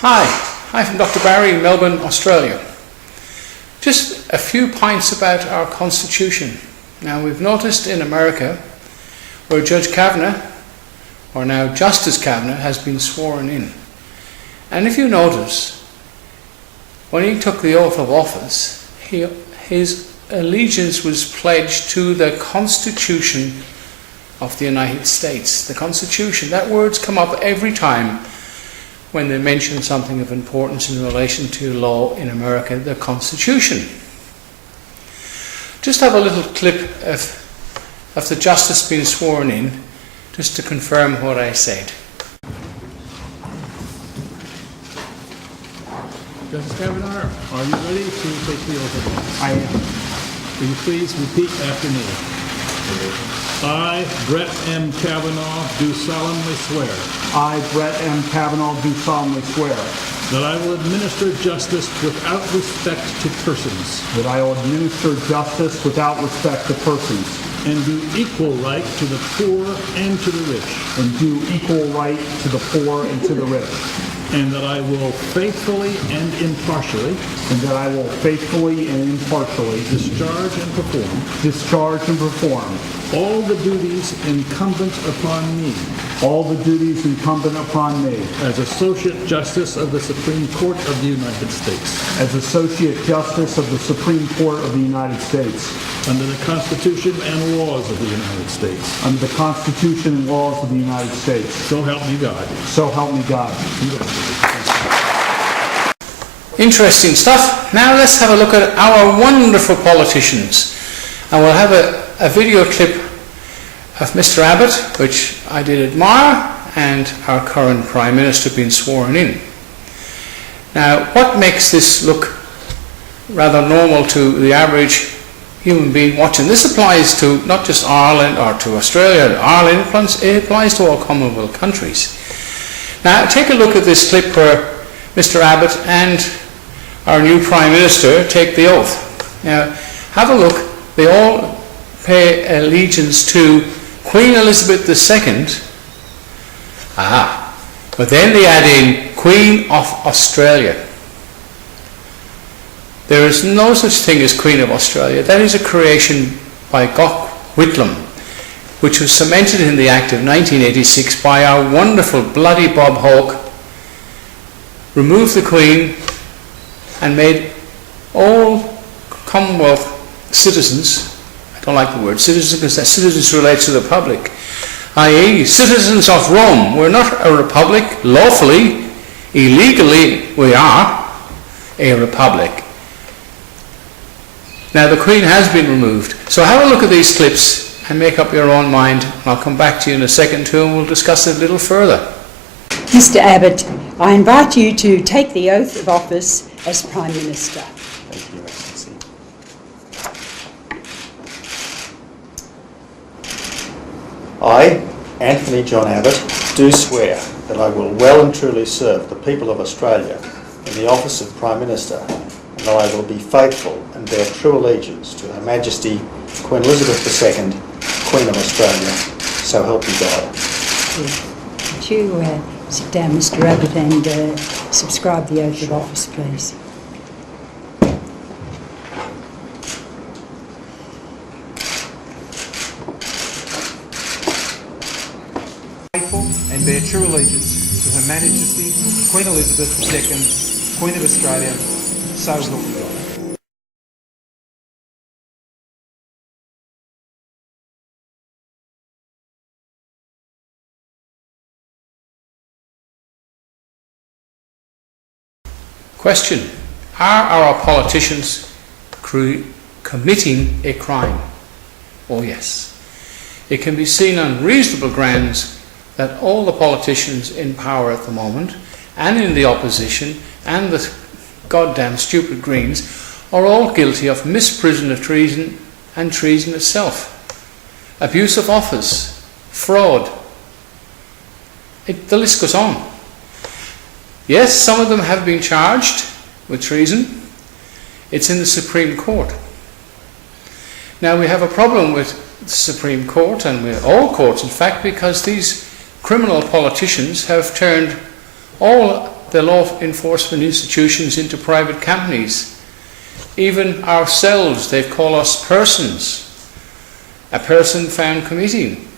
Hi from Dr. Barry in Melbourne, Australia. Just a few points about our Constitution. Now, we've noticed in America where Judge Kavanaugh, or now Justice Kavanaugh, has been sworn in. And if you notice, when he took the oath of office, his allegiance was pledged to the Constitution of the United States. The Constitution, that word's come up every time when they mention something of importance in relation to law in America, the Constitution. Just have a little clip of the Justice being sworn in, just to confirm what I said. Justice Kavanaugh, are you ready to take the oath of office? I am. Will you please repeat after me? I, Brett M. Kavanaugh, do solemnly swear I, Brett M. Kavanaugh, do solemnly swear that I will administer justice without respect to persons that I will administer justice without respect to persons and do equal right to the poor and to the rich, and do equal right to the poor and to the rich, and that I will faithfully and impartially and that I will faithfully and impartially discharge and perform all the duties incumbent upon me as Associate Justice of the Supreme Court of the United States. As Associate Justice of the Supreme Court of the United States. Under the Constitution and laws of the United States. Under the Constitution and laws of the United States. So help me God. So help me God. Interesting stuff. Now let's have a look at our wonderful politicians. And we'll have a video clip of Mr. Abbott, which I did admire, and our current Prime Minister being sworn in. Now, what makes this look rather normal to the average human being watching? This applies to not just Ireland or to Australia. Ireland, it applies to all Commonwealth countries. Now, take a look at this clip where Mr. Abbott and our new Prime Minister take the oath. Now, have a look. They all pay allegiance to Queen Elizabeth II. But then they add in Queen of Australia. There is no such thing as Queen of Australia. That is a creation by Gough Whitlam, which was cemented in the Act of 1986 by our wonderful bloody Bob Hawke, removed the Queen and made all Commonwealth citizens, I don't like the word citizens because citizens relates to the public, i.e. citizens of Rome. We're not a republic lawfully, illegally we are a republic. Now the Queen has been removed. So have a look at these clips and make up your own mind. I'll come back to you in a second too and we'll discuss it a little further. Mr. Abbott, I invite you to take the oath of office as Prime Minister. Thank you, Your Excellency. I, Anthony John Abbott, do swear that I will well and truly serve the people of Australia in the office of Prime Minister, and that I will be faithful and bear true allegiance to Her Majesty Queen Elizabeth II, Queen of Australia. So help me God. Would you sit down, Mr. Abbott, and subscribe the oath of office, please? Faithful and bear true allegiance to Her Majesty Queen Elizabeth II, Queen of Australia. So help me God. Question: are our politicians committing a crime? Oh yes. It can be seen on reasonable grounds that all the politicians in power at the moment, and in the opposition, and the goddamn stupid Greens, are all guilty of misprision of treason and treason itself. Abuse of office, fraud. The list goes on. Yes, some of them have been charged with treason. It's in the Supreme Court. Now we have a problem with the Supreme Court, and with all courts in fact, because these criminal politicians have turned all the law enforcement institutions into private companies. Even ourselves, they call us persons. A person found committing.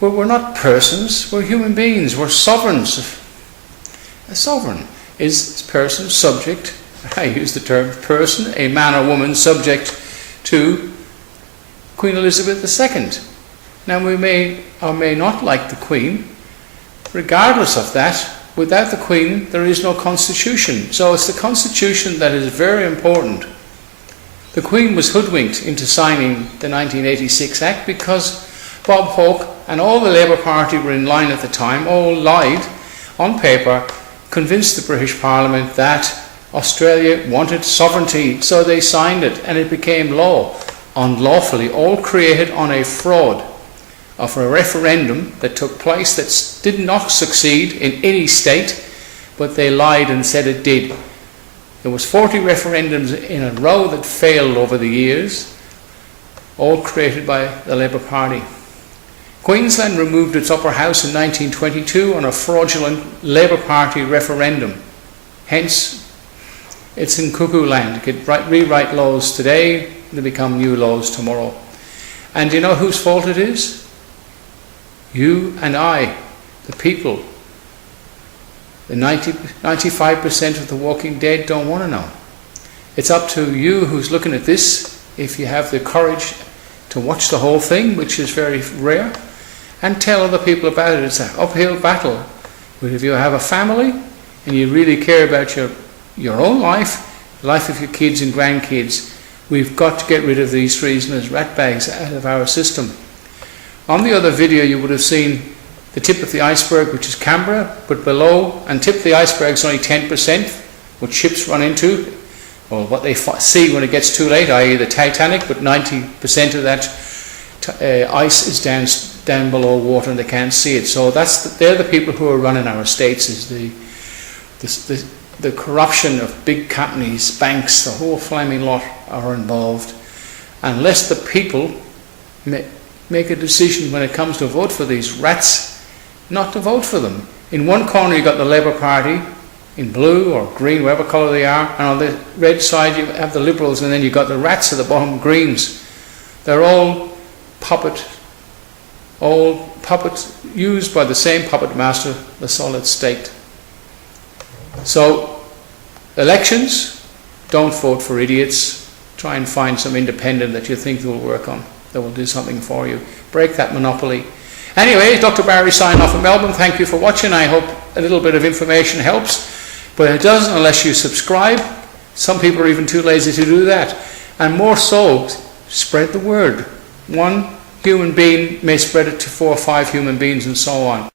Well, we're not persons, we're human beings, we're sovereigns. A sovereign is a person subject, I use the term person, a man or woman subject to Queen Elizabeth II. Now we may or may not like the Queen. Regardless of that, without the Queen there is no constitution. So it's the constitution that is very important. The Queen was hoodwinked into signing the 1986 Act because Bob Hawke and all the Labour Party were in line at the time, all lied on paper, convinced the British Parliament that Australia wanted sovereignty, so they signed it and it became law, unlawfully, all created on a fraud of a referendum that took place that did not succeed in any state, but they lied and said it did. There was 40 referendums in a row that failed over the years, all created by the Labour Party. Queensland removed its upper house in 1922 on a fraudulent Labour Party referendum. Hence, it's in cuckoo land. You could rewrite laws today, they become new laws tomorrow. And do you know whose fault it is? You and I, the people. The 95% of the Walking Dead don't want to know. It's up to you who's looking at this, if you have the courage to watch the whole thing, which is very rare, and tell other people about it. It's an uphill battle. But if you have a family and you really care about your own life, the life of your kids and grandkids, we've got to get rid of these treasonous ratbags out of our system. On the other video you would have seen the tip of the iceberg, which is Canberra, but below, and tip of the iceberg is only 10%, what ships run into, or what they see when it gets too late, i.e. the Titanic, but 90% of that ice is down below water and they can't see it. So they're the people who are running our states, is the corruption of big companies, banks, the whole flaming lot are involved. Unless the people make a decision when it comes to vote for these rats, not to vote for them. In one corner you've got the Labour Party, in blue or green, whatever colour they are, and on the red side you have the Liberals, and then you've got the rats at the bottom, greens. They're all puppets used by the same puppet master, the solid state. So, elections, don't vote for idiots. Try and find some independent that you think will work on, that will do something for you. Break that monopoly. Anyway, Dr. Barry signing off from Melbourne. Thank you for watching. I hope a little bit of information helps, but it doesn't unless you subscribe. Some people are even too lazy to do that. And more so, spread the word. One human being may spread it to 4 or 5 human beings and so on.